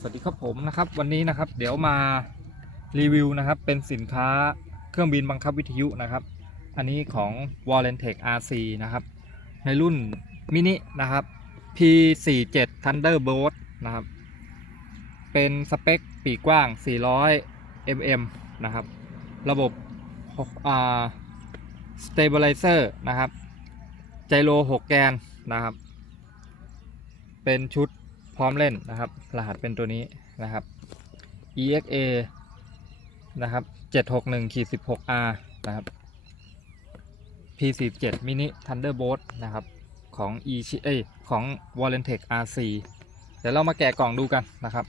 สวัสดีครับผมนะครับวันนี้นะครับเดี๋ยวมารีวิวนะครับเป็นสินค้าเครื่องบินบังคับวิทยุนะครับ อันนี้ของ w a l l e n t e c RC นะครับ ในรุ่นมินินะครับ P47 Thunderbolt นะครับ เป็นสเปคปีกกว้าง 400 mm นะครับ ระบบอ่า stabilizer นะครับไจโร 6 แกนนะครับ เป็นชุด พร้อมเล่นนะครับ รหัสเป็นตัวนี้นะครับ EXA นะครับ 761ขีด 16R นะครับ P47 Mini Thunderbolt นะครับ ของ e เอของ w a l l e n t e c h RC เดี๋ยวเรามาแกะกล่องดูกันนะครับ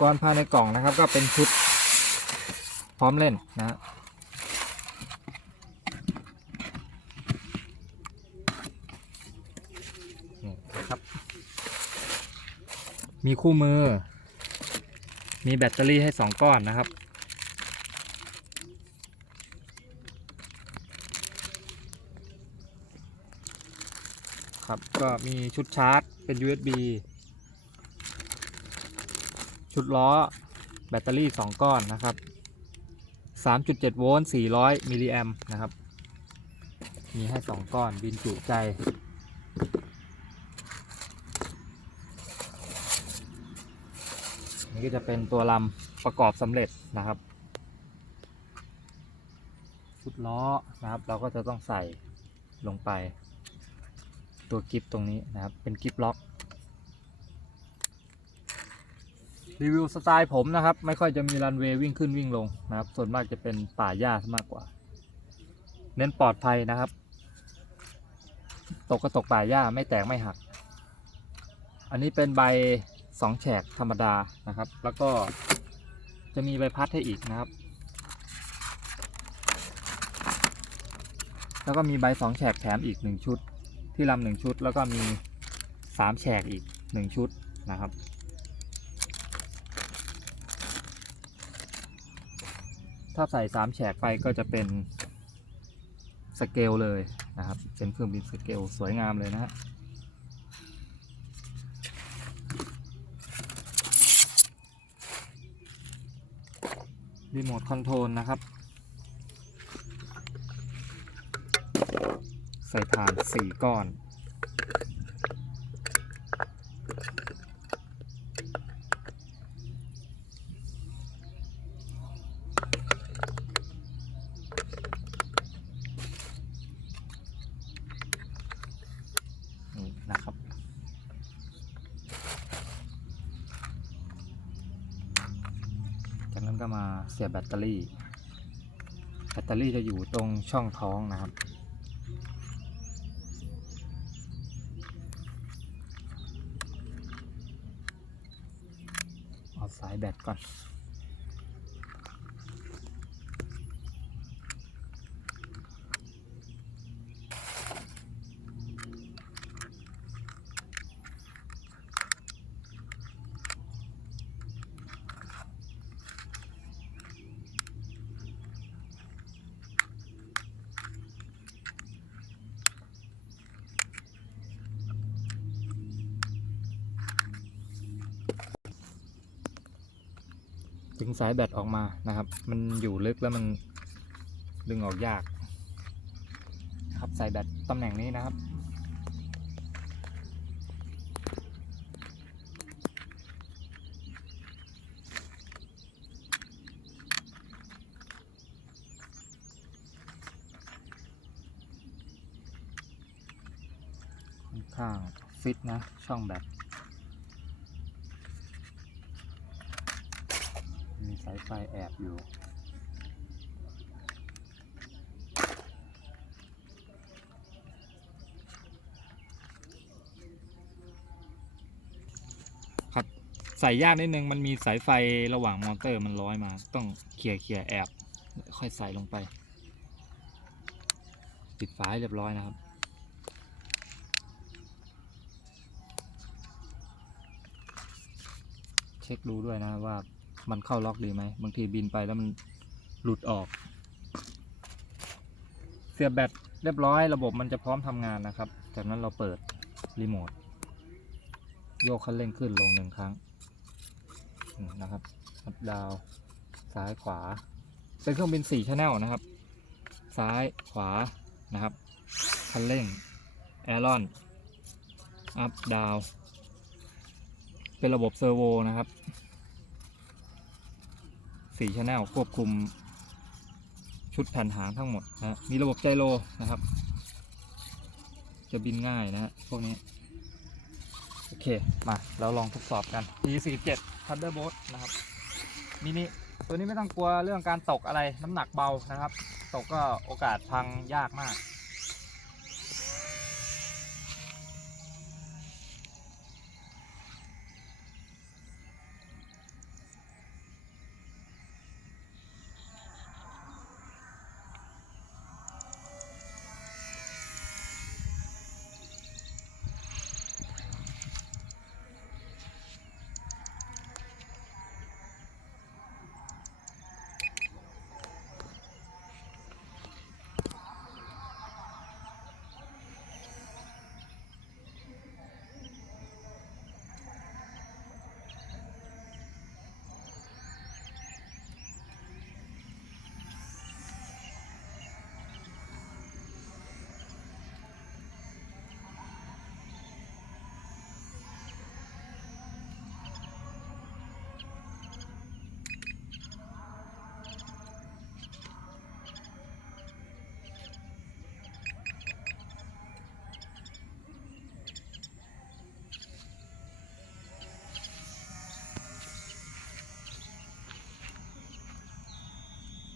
ก่อนภายในกล่องนะครับก็เป็นชุด ร้อมเล่นนะนี่ครับ มีคู่มือ มีแบตเตอรี่ให้2ก้อนนะครับครับก็มีชุดชาร์จเป็น USB ชุดล้อแบตเตอรี่ 2 ก้อนนะครับ 3.7 โวลต์ 400 มิลลิแอมป์นะครับ มีให้ 2 ก้อน บินจุใจ นี่ก็จะเป็นตัวลำประกอบสำเร็จนะครับ ชุดล้อนะครับ เราก็จะต้องใส่ลงไป ตัวกิฟตรงนี้นะครับ เป็นกิฟล็อก รีวิวสไตล์ผมนะครับ ไม่ค่อยจะมีรันเวย์วิ่งขึ้นวิ่งลงนะครับ ส่วนมากจะเป็นป่าหญ้ามากกว่า เน้นปลอดภัยนะครับ ตกก็ตกป่าหญ้าไม่แตกไม่หัก อันนี้เป็นใบสองแฉกธรรมดานะครับ แล้วก็จะมีใบพัดให้อีกนะครับ แล้วก็มีใบสองแฉกแถมอีกหนึ่งชุด ที่ลำหนึ่งชุด แล้วก็มีสามแฉกอีกหนึ่งชุดนะครับ ถ้าใส่สามแฉกไปก็จะเป็นสเกลเลยนะครับ เป็นเครื่องบินสเกลสวยงามเลยนะฮะรีโมทคอนโทรลนะครับ ใส่ผ่าน 4 ก้อนนะครับ จา ก็มาเสียบแบตเตอรี่ แบตเตอรี่จะอยู่ตรงช่องท้องนะครับ เอาสายแบตก่อน ถึงสายแบตออกมานะครับ มันอยู่ลึกแล้วมันดึงออกยากครับสายแบตตำแหน่งนี้นะครับค่อนข้างฟิตนะช่องแบต มีสายไฟ แอบอยู่ ครับใส่ยากนิดนึงมันมีสายไฟระหว่างมอเตอร์มันร้อยมา ต้องเคลียร์เคลียร์แอบ ค่อยใส่ลงไป ปิดฝาเรียบร้อยนะครับเช็คดูด้วยนะว่า มันเข้าล็อกดีไหมบางทีบินไปแล้วมันหลุดออก เสียบแบตเรียบร้อยระบบมันจะพร้อมทำงานนะครับ จากนั้นเราเปิดรีโมทโยกคันเร่งขึ้นลงหนึ่งครั้งนะครับอัพดาวซ้ายขวา เป็นเครื่องบิน4ชแนลนะครับ ซ้ายขวานะครับคันเร่งแอรอนอัพดาวเป็นระบบเซอร์โวนะครับ 4ชแนลควบคุมชุดแผ่นหางทั้งหมดนะฮะมีระบบไจโรนะครับ จะบินง่ายนะฮะพวกนี้ โอเค มาเราลองทดสอบกัน T47 Thunderbolt นะครับมินิตัวนี้ไม่ต้องกลัวเรื่องการตกอะไรน้ำหนักเบานะครับ ตกก็โอกาสพังยากมาก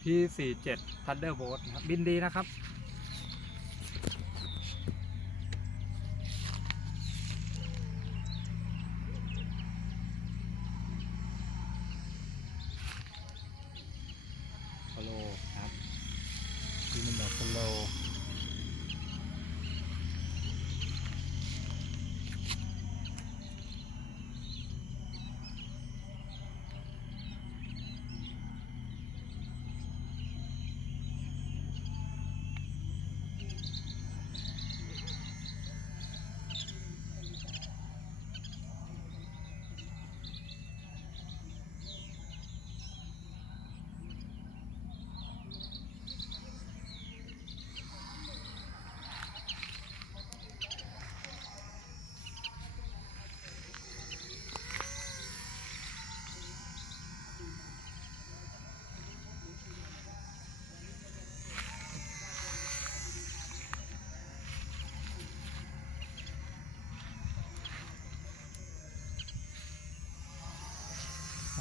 P47 Thunderbolt นะครับบินดีนะครับ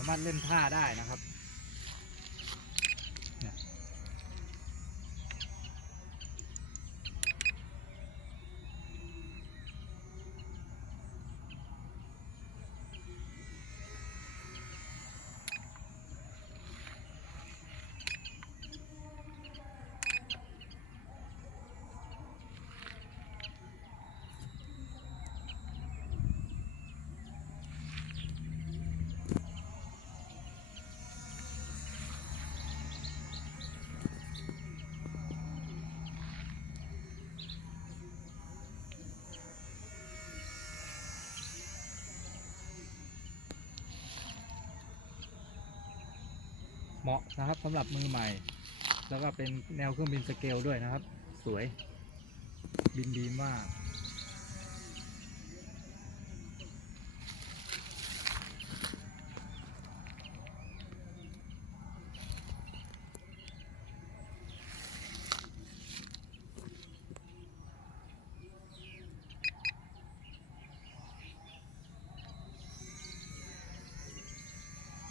ามารถเล่นท่าได้นะครับ เหมาะนะครับสำหรับมือใหม่ แล้วก็เป็นแนวเครื่องบินสเกลด้วยนะครับ สวย บินดีมาก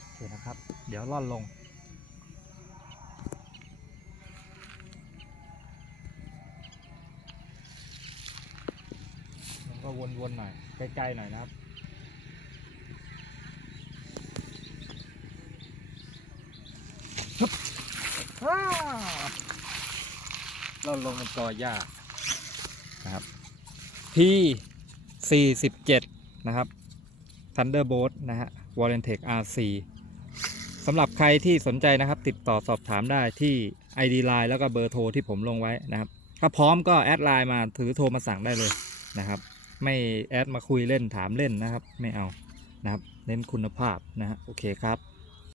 โอเคนะครับ เดี๋ยวล่อนลง ก็วนๆหน่อยใกล้ๆหน่อยนะครับเราลงบนกอหญ้านะครับ P 47 นะครับ Thunderbolt นะฮะ w a r r e n t e c h RC สำหรับใครที่สนใจนะครับ ติดต่อสอบถามได้ที่ ID Line แล้วก็เบอร์โทรที่ผมลงไว้นะครับ ถ้าพร้อมก็แอดไลน์มาถือโทรมาสั่งได้เลยนะครับ ไม่แอดมาคุยเล่นถามเล่นนะครับ ไม่เอานะครับ เน้นคุณภาพนะฮะโอเคครับ